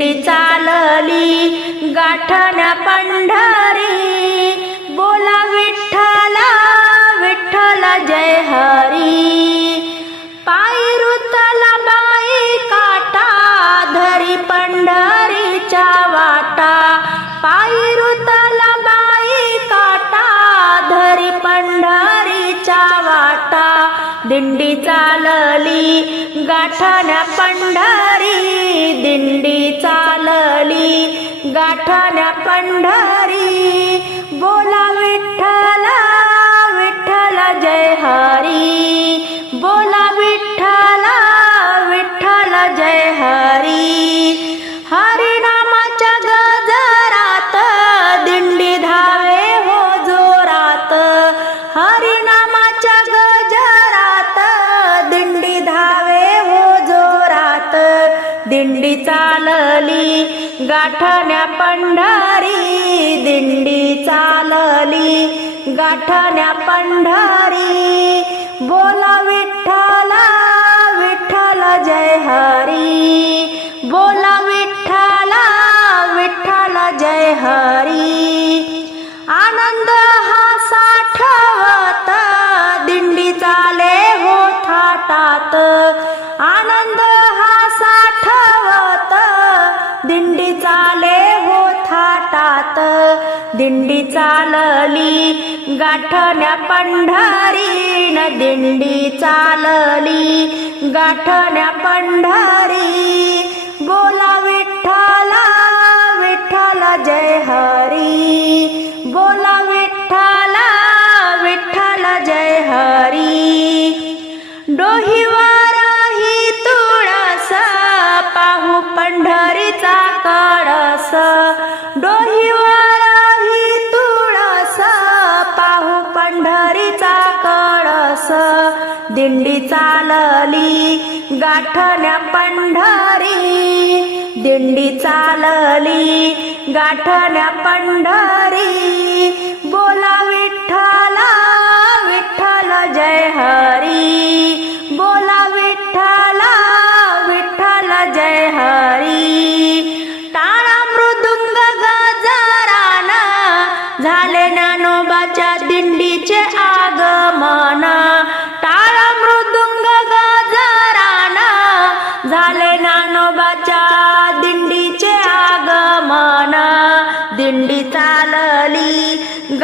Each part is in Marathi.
दिंडी चालली गाठण्या पंढरी. बोला विठ्ठला विठ्ठल जय हरी. पायी रुतला बाई काटा धरी पंढरीच्या वाटा. पायी रुतला बाई काटा धरी पंढरीच्या वाटा. दिंडी चालली गाठण्या पंढरी. गाठाण्या पंढरी. बोला विठ्ठला विठ्ठल जय हरी. बोला विठ्ठला विठ्ठल जय हरी. दिंडी चालली गाठण्या पंढारी. दिंडी चालली गाठण्या पंढारी. बोला विठ्ठला विठ्ठल जय हरी. बोला विठ्ठला विठ्ठल जय हरी. आनंद हा साठवत दिंडी चाले हो थाटात. आनंद दिंडी चालली गाठण्या पंढरीन न दिंडी चालली गाठण्या पंढरी. बोला विठ्ठला विठ्ठल जय हरी. बोला विठ्ठला विठ्ठल जय हरी. डोहीवर दिंडी चालली गाठण्या पंढरी. दिंडी चालली गाठण्या पंढरी. बोला विठ्ठला विठ्ठल जय हरी.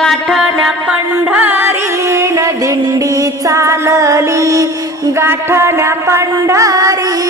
चालली गाठण्या न दिंडी चालली. गाठण्या पंढरी